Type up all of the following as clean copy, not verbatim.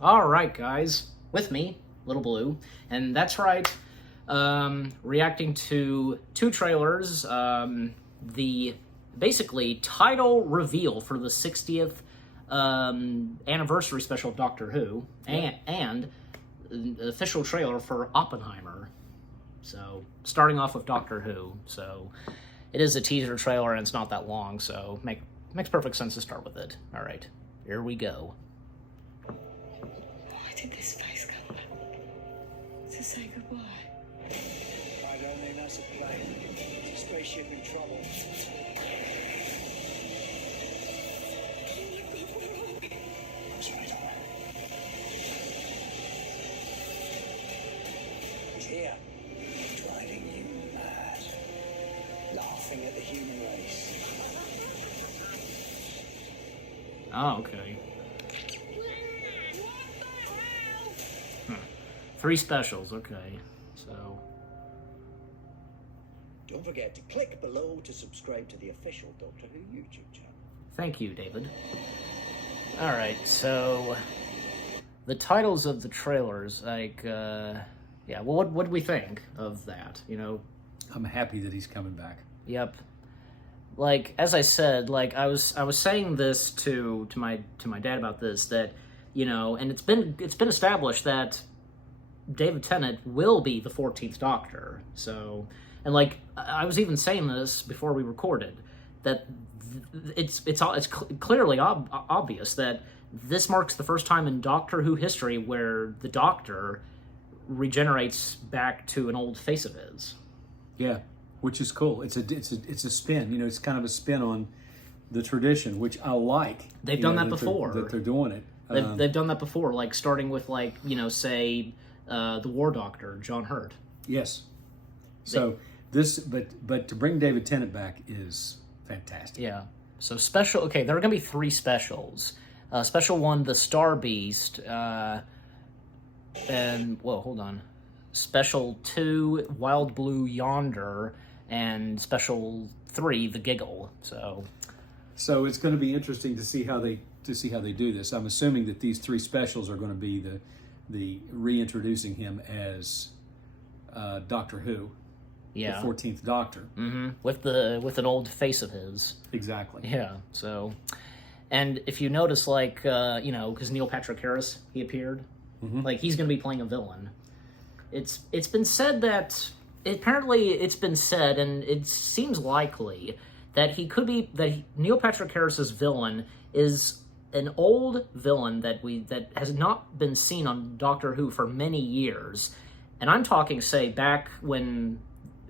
All right, guys, with me, Little Blue, and that's right, reacting to two trailers, the basically title reveal for the 60th anniversary special of Doctor Who, and the official trailer for Oppenheimer. So, starting off with Doctor Who, so it is a teaser trailer and it's not that long, so makes perfect sense to start with it. All right, here we go. Why did this face come back? To say goodbye? I don't think that's a plane. It's a spaceship in trouble. That's right, all right. He's here. Driving you mad. Laughing at the human race. Oh, okay. Three specials, okay. So, Don't forget to click below to subscribe to the official Doctor Who YouTube channel. thank you, David. All right, so the titles of the trailers, like, yeah. Well, what do we think of that? You know, I'm happy that he's coming back. Yep. Like, as I said, like I was saying this to my dad about this, that, you know, and it's been established that David Tennant will be the 14th Doctor. So, and like I was even saying this before we recorded, that it's clearly obvious that this marks the first time in Doctor Who history where the Doctor regenerates back to an old face of his. Yeah, which is cool. It's a spin. You know, it's kind of a spin on the tradition, which I like. They've done that before. That they're doing it. They've done that before, like starting with, like, you know, say the War Doctor, John Hurt. Yes. So but to bring David Tennant back is fantastic. Yeah. So special. Okay, there are going to be three specials. Special one, the Star Beast, and well, hold on. Special 2, Wild Blue Yonder, and Special 3, the Giggle. So it's going to be interesting to see how they do this. I'm assuming that these three specials are going to be the reintroducing him as Doctor Who, yeah, the 14th Doctor. Mm-hmm. With an old face of his. Exactly. Yeah. So, and if you notice, like, you know, because Neil Patrick Harris, he appeared, like, he's going to be playing a villain. It's been said that it's been said, and it seems likely that Neil Patrick Harris's villain is an old villain that has not been seen on Doctor Who for many years, and I'm talking, say, back when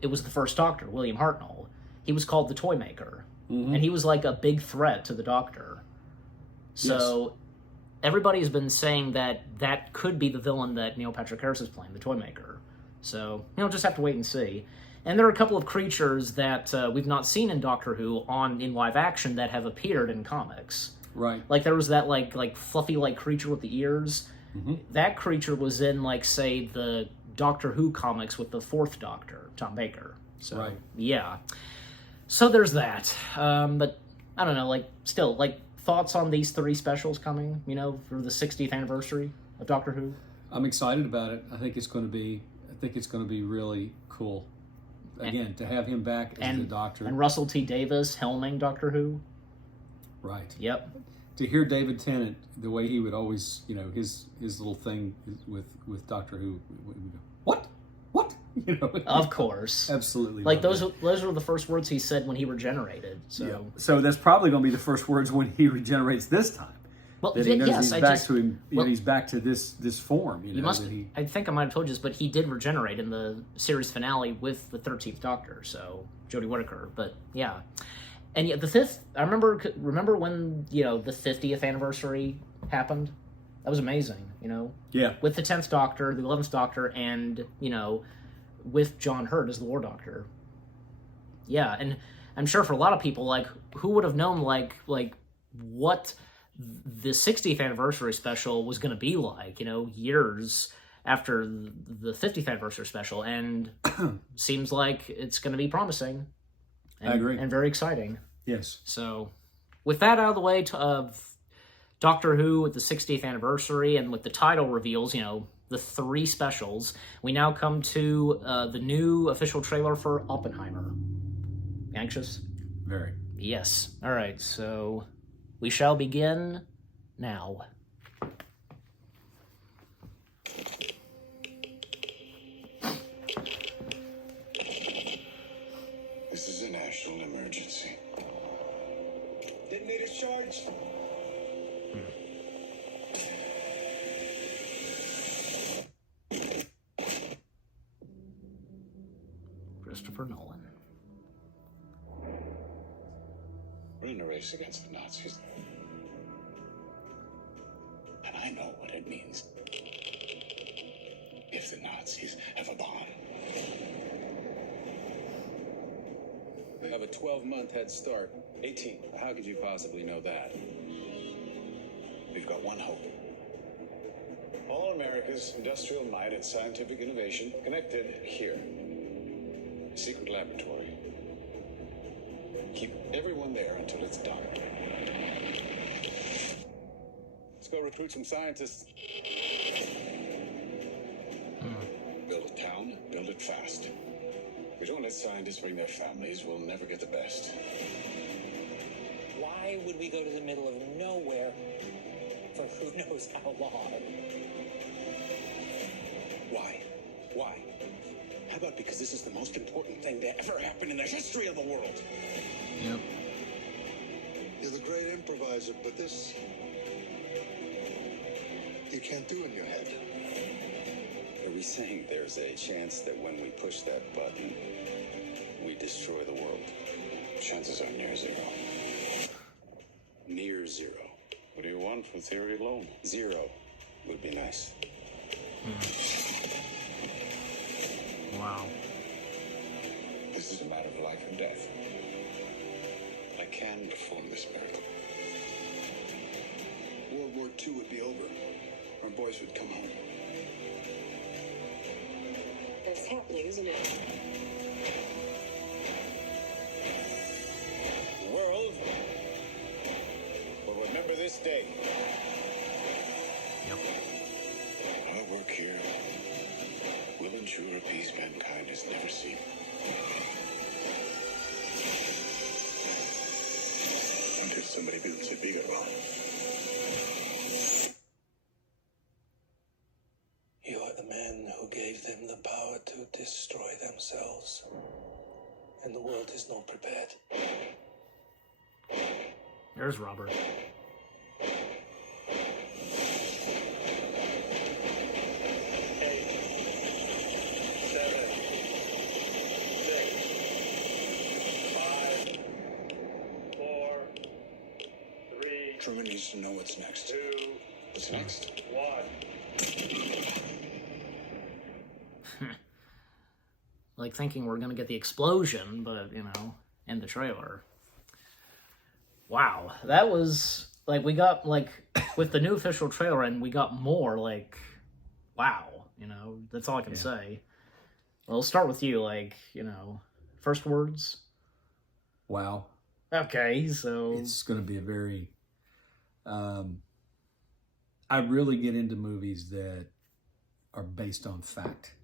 it was the first Doctor, William Hartnell. He was called the Toymaker, and he was like a big threat to the Doctor. So everybody has been saying that could be the villain that Neil Patrick Harris is playing, the Toymaker. So, you know, just have to wait and see. And there are a couple of creatures that we've not seen in Doctor Who in live action that have appeared in comics. Right. Like there was that like fluffy like creature with the ears. That creature was in, like, say, the Doctor Who comics with the 4th Doctor, Tom Baker. So, right. Yeah. So there's that. But I don't know, like, still, like, thoughts on these three specials coming, you know, for the 60th anniversary of Doctor Who? I'm excited about it. I think it's going to be really cool. Again, to have him back as the Doctor. And Russell T. Davies helming Doctor Who. Right. Yep. To hear David Tennant, the way he would always, you know, his little thing with Doctor Who, what? You know, of course. Absolutely. Like those were the first words he said when he regenerated. So, yeah. So that's probably going to be the first words when he regenerates this time. Well, that he knows yes, he's back to this form. You know, I think I might have told you this, but he did regenerate in the series finale with the 13th Doctor, so Jodie Whittaker. But yeah, and yet the 5th. I remember when, you know, the 50th anniversary happened. That was amazing. You know. Yeah. With the 10th Doctor, the 11th Doctor, and, you know, with John Hurt as the War Doctor. Yeah, and I'm sure for a lot of people, like, who would have known, like what the 60th anniversary special was going to be like, you know, years after the 50th anniversary special, and seems like it's going to be promising. And, I agree. And very exciting. Yes. So, with that out of the way, Doctor Who with the 60th anniversary and with the title reveals, you know, the 3 specials, we now come to the new official trailer for Oppenheimer. Anxious? Very. Yes. All right, so we shall begin now. This is a national emergency. Detonator charge. Christopher Nolan. We're in a race against the Nazis. And I know what it means. If the Nazis have a bomb. We have a 12-month head start. 18. How could you possibly know that? We've got one hope. All America's industrial might and scientific innovation connected here. A secret laboratory. Keep everyone there until it's done. Let's go recruit some scientists. Build a town, build it fast. If we don't let scientists bring their families, we'll never get the best. Why would we go to the middle of nowhere for who knows how long? Why? Why? How about because this is the most important thing to ever happen in the history of the world? Yep. You're the great improviser, but this you can't do in your head. Are we saying there's a chance that when we push that button, we destroy the world? Chances are near zero. Near zero. What do you want from theory alone? 0 would be nice. Wow. This is a matter of life and death. I can perform this miracle. World War II would be over. Our boys would come home. That's happening, isn't it? The world will remember this day. Yep. Our work here will ensure a peace mankind has never seen. Until somebody builds a bigger one. You are the man who gave them the power to destroy themselves. And the world is not prepared. There's Robert. 5, 4, 3, Truman needs to know what's next. 2, What's next? 1. Like thinking we're gonna get the explosion, but you know, in the trailer. Wow, that was like we got like with the new official trailer, and we got more like, wow, you know, that's all I can say. Well, I'll start with you, like, you know, first words. Wow. Okay, so It's going to be a very. I really get into movies that are based on fact,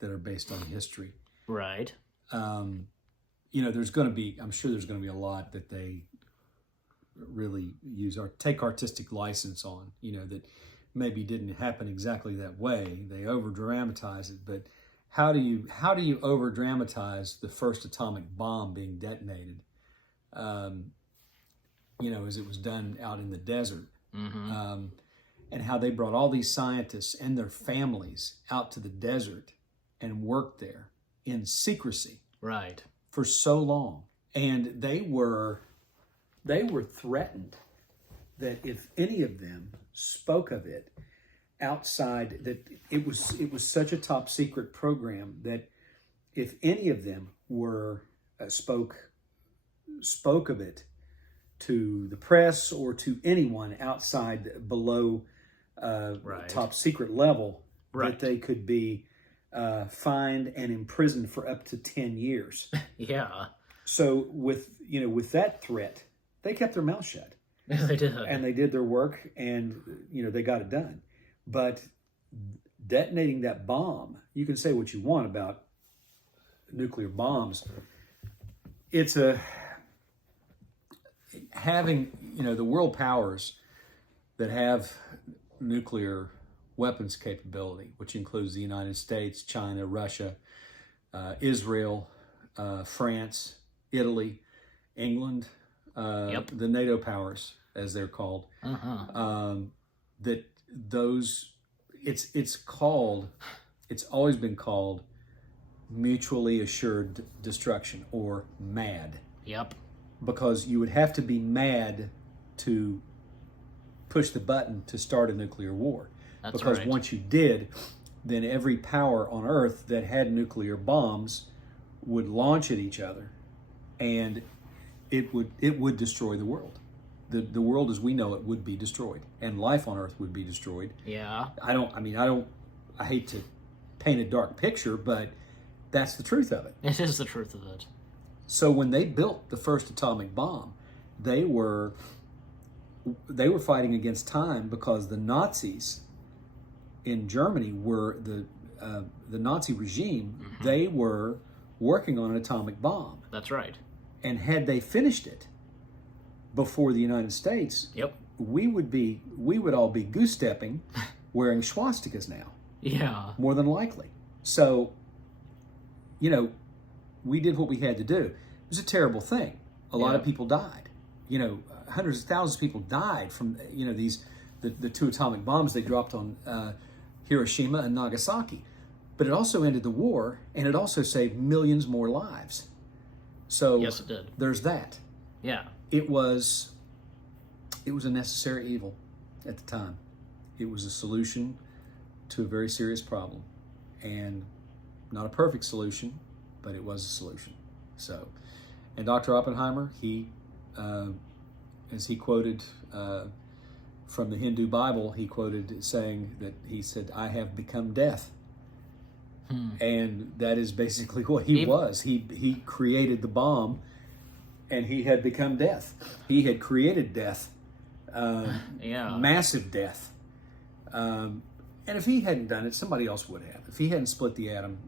that are based on history. right, You know, there's going to be. I'm sure there's going to be a lot that they really use or take artistic license on. You know, that maybe didn't happen exactly that way. They over dramatize it, but how do you over dramatize the first atomic bomb being detonated? You know, as it was done out in the desert, and how they brought all these scientists and their families out to the desert and worked there in secrecy right, for so long, and they were threatened that if any of them spoke of it outside, that it was such a top secret program that if any of them were spoke of it to the press or to anyone outside below Right. top secret level, Right. that they could be fined and imprisoned for up to 10 years. yeah, So with that threat, they kept their mouth shut. They did. and they did their work, and they got it done. But detonating that bomb, you can say what you want about nuclear bombs. It's having the world powers that have nuclear weapons capability, which includes the United States, China, Russia, Israel, France, Italy, England, the NATO powers, as they're called. That those, it's always been called mutually assured destruction, or MAD. Yep. Because you would have to be mad to push the button to start a nuclear war. That's because right. once you did, then every power on Earth that had nuclear bombs would launch at each other, and it would destroy the world. The world as we know it would be destroyed, and life on Earth would be destroyed. Yeah. I hate to paint a dark picture, but that's the truth of it. It is the truth of it. So when they built the first atomic bomb, they were fighting against time, because the Nazis in Germany were the Nazi regime. Mm-hmm. They were working on an atomic bomb, That's right. and had they finished it before the United States, Yep. we would all be goose stepping, wearing swastikas now, Yeah. more than likely. So, we did what we had to do. It was a terrible thing. A lot of people died. Hundreds of thousands of people died from the two atomic bombs they dropped on Hiroshima and Nagasaki. But it also ended the war, and it also saved millions more lives. So Yes, it did. there's that. Yeah. It was a necessary evil at the time. It was a solution to a very serious problem, and not a perfect solution, but it was a solution. So, and Dr. Oppenheimer, he, as he quoted from the Hindu Bible, he quoted saying that he said, "I have become death." And that is basically what he was. He created the bomb, and he had become death. He had created death, massive death. And if he hadn't done it, somebody else would have. If he hadn't split the atom,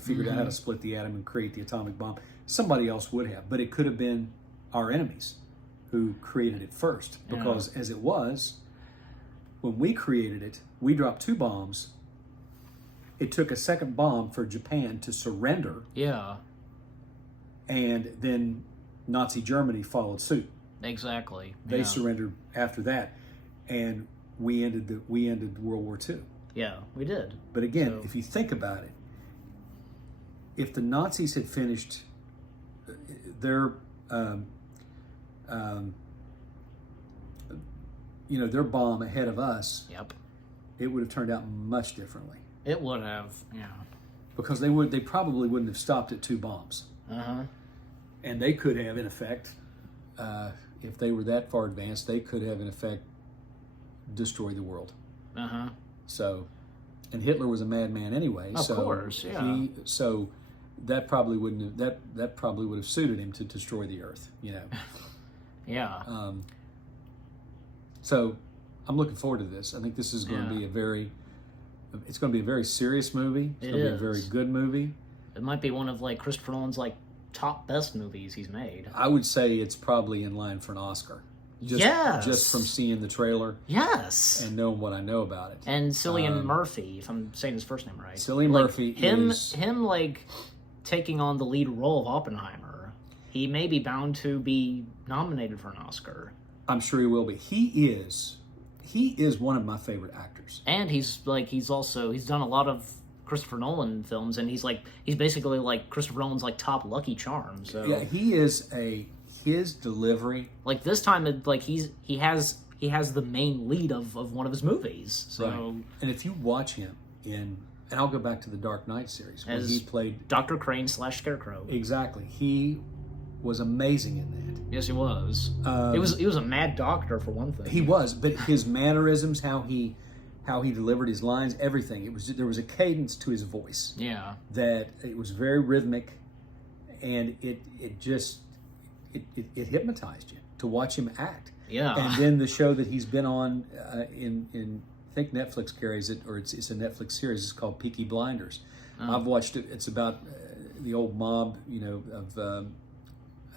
figured out how to split the atom and create the atomic bomb, somebody else would have. But it could have been our enemies who created it first. Because as it was, when we created it, we dropped 2 bombs. It took a second bomb for Japan to surrender. Yeah. And then Nazi Germany followed suit. Exactly. They surrendered after that, and we ended World War II. Yeah, we did. But again, if you think about it, if the Nazis had finished their their bomb ahead of us, Yep. it would have turned out much differently. It would have. Yeah. Because they probably wouldn't have stopped at 2 bombs. And they could have, in effect, if they were that far advanced, they could have, in effect, destroyed the world. So, and Hitler was a madman anyway. Of course, yeah. So that probably wouldn't have, that probably would have suited him to destroy the earth. Yeah. So I'm looking forward to this. I think this is going to be it's going to be a very serious movie. It's going to be a very good movie. It might be one of Christopher Nolan's top best movies he's made. I would say it's probably in line for an Oscar. Just from seeing the trailer. Yes. And knowing what I know about it. And Cillian Murphy, if I'm saying his first name right. Cillian Murphy him taking on the lead role of Oppenheimer. He may be bound to be nominated for an Oscar. I'm sure he will be. He is one of my favorite actors. And he's done a lot of Christopher Nolan films, and he's basically Christopher Nolan's top Lucky Charm. So yeah, he is his delivery. This time, he has the main lead of one of his movies. So right. And if you watch him and I'll go back to the Dark Knight series where he played Dr. Crane / Scarecrow. Exactly, he was amazing in that. Yes, he was. He was a mad doctor for one thing. He was, but his mannerisms, how he delivered his lines, everything. There was a cadence to his voice. Yeah. That it was very rhythmic, and it hypnotized you to watch him act. Yeah. And then the show that he's been on in I think Netflix carries it, or it's a Netflix series. It's called Peaky Blinders. I've watched it. It's about the old mob, of I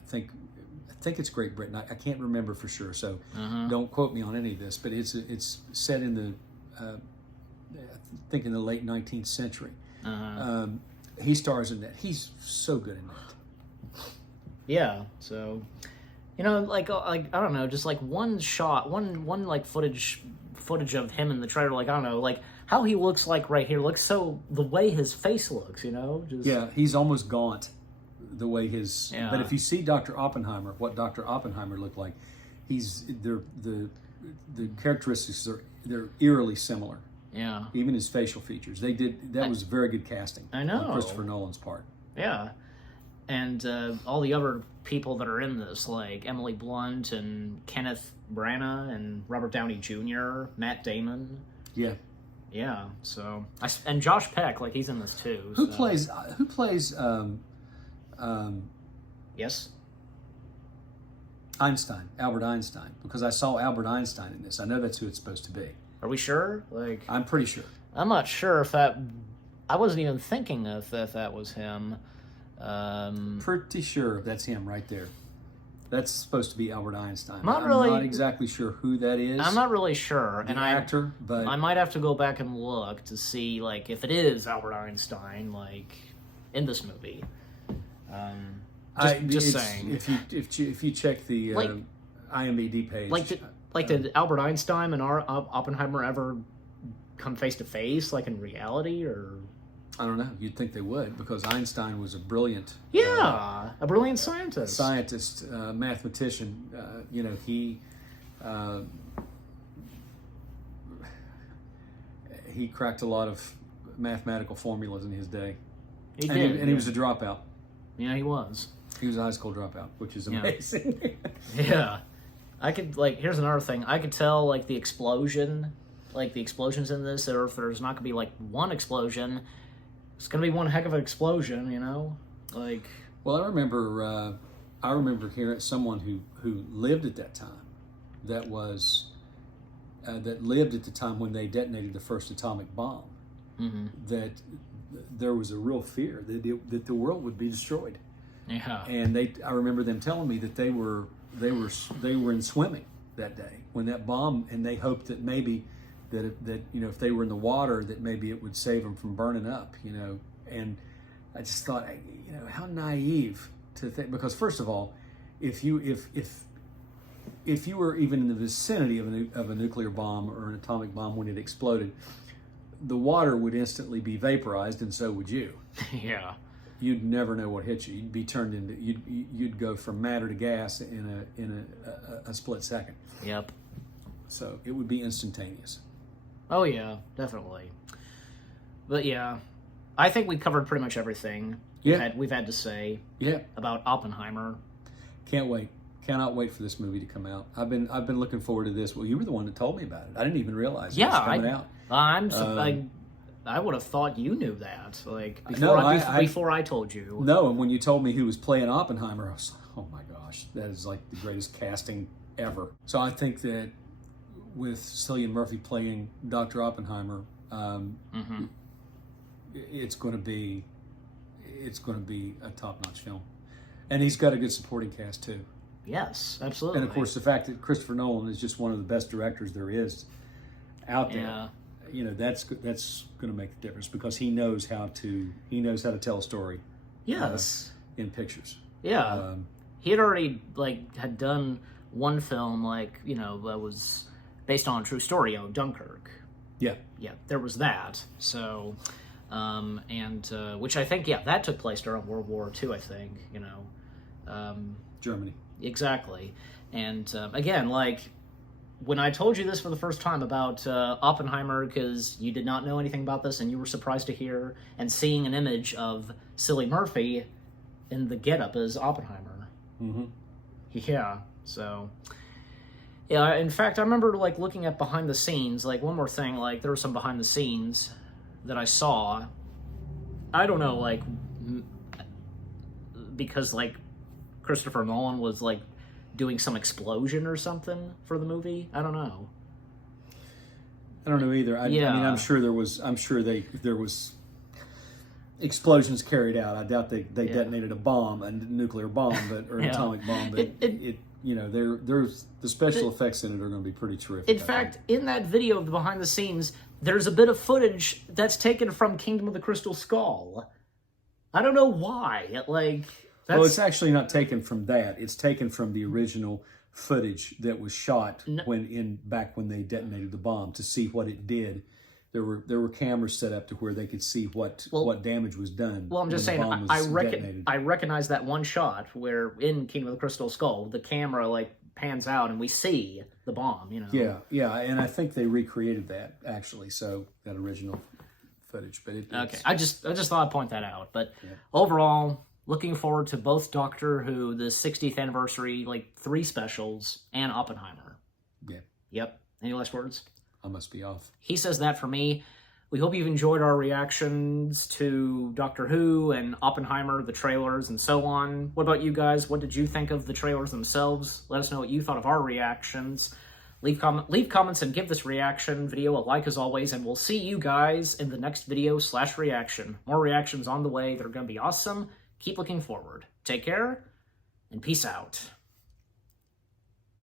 think it's Great Britain. I can't remember for sure, so don't quote me on any of this. But it's set in the I think in the late 19th century. He stars in that. He's so good in that. Yeah. So, like I don't know, just like one shot, one like footage of him in the trailer. Like I don't know, like how he looks like right here. Looks so the way his face looks. Just Yeah, he's almost gaunt. The way his, Yeah. But if you see Dr. Oppenheimer, what Dr. Oppenheimer looked like, the characteristics they're eerily similar. Yeah. Even his facial features, that was very good casting. I know. On Christopher Nolan's part. Yeah. And all the other people that are in this, like Emily Blunt and Kenneth Branagh and Robert Downey Jr., Matt Damon. Yeah. Yeah. So and Josh Peck, like he's in this too. Who so. plays? Yes. Einstein, Albert Einstein, because I saw Albert Einstein in this. I know that's who it's supposed to be. Are we sure? Like I'm pretty sure. I'm not sure if that. I wasn't even thinking if that was him. Pretty sure that's him right there. That's supposed to be Albert Einstein. I'm not exactly sure who that is. I'm not really sure, The actor, but I might have to go back and look to see like if it is Albert Einstein, like in this movie. Just saying. If you check the Like- IMDb page, Did Albert Einstein and Oppenheimer ever come face to face, like in reality, or? I don't know. You'd think they would, because Einstein was a brilliant A brilliant scientist. Mathematician. He cracked a lot of mathematical formulas in his day. He and did, he was a dropout. Yeah, he was. He was a high school dropout, which is amazing. Yeah. I could, here's another thing. I could tell, the explosions in this, or if there's not going to be, one explosion, it's going to be one heck of an explosion, Well, I remember hearing someone who lived at that time, that lived at the time when they detonated the first atomic bomb, that there was a real fear that the world would be destroyed. Yeah. And I remember them telling me that they were in swimming that day when that bomb, and they hoped that maybe that if they were in the water, that maybe it would save them from burning up, And I just thought, how naive to think, because first of all, if you were even in the vicinity of a nuclear bomb or an atomic bomb when it exploded, the water would instantly be vaporized, and so would you. Yeah. You'd never know what hit you. You'd be turned into you'd go from matter to gas in a split second. Yep. So it would be instantaneous. Oh yeah, definitely. But yeah, I think we covered pretty much everything. Yeah. We've had to say. Yeah. About Oppenheimer. Can't wait. Cannot wait for this movie to come out. I've been looking forward to this. Well, you were the one that told me about it. I didn't even realize it was coming out. I would have thought you knew that, before I told you. No, and when you told me who was playing Oppenheimer, I was like, oh my gosh, that is the greatest casting ever. So I think that with Cillian Murphy playing Dr. Oppenheimer, it's going to be a top-notch film, and he's got a good supporting cast too. Yes, absolutely. And of course, the fact that Christopher Nolan is just one of the best directors there is out there. Yeah. That's going to make the difference, because he knows how to tell a story. Yes. In pictures. Yeah. He had already had done one film that was based on a true story, Dunkirk. Yeah. Yeah, there was that. So, which I think that took place during World War II. I think Germany. Exactly. And again, when I told you this for the first time about Oppenheimer, because you did not know anything about this and you were surprised to hear and seeing an image of Cillian Murphy in the getup as Oppenheimer. Mm-hmm. Yeah, so... Yeah, in fact, I remember looking at behind the scenes, one more thing, there were some behind the scenes that I saw. I don't know, because Christopher Nolan was like doing some explosion or something for the movie. I don't know. I don't know either. I mean, I'm sure there was explosions carried out. I doubt they detonated a bomb, a nuclear bomb, or an atomic bomb. But there's the special effects in it are going to be pretty terrific. In fact, in that video of the behind the scenes, there's a bit of footage that's taken from Kingdom of the Crystal Skull. I don't know why. Like, well, it's actually not taken from that. It's taken from the original footage that was shot back when they detonated the bomb to see what it did. There were cameras set up to where they could see what damage was done. Well, I'm just saying, I recognize that one shot where in Kingdom of the Crystal Skull, the camera like pans out and we see the bomb. You know. Yeah, and I think they recreated that actually. So that original footage, but okay. I just thought I'd point that out. But overall, looking forward to both Doctor Who, the 60th anniversary, like 3 specials, and Oppenheimer. Yeah. Yep. Any last words? I must be off. He says that for me. We hope you've enjoyed our reactions to Doctor Who and Oppenheimer, the trailers, and so on. What about you guys? What did you think of the trailers themselves? Let us know what you thought of our reactions. Leave comments and give this reaction video a like as always, and we'll see you guys in the next video/reaction. More reactions on the way. They're going to be awesome. Keep looking forward. Take care, and peace out.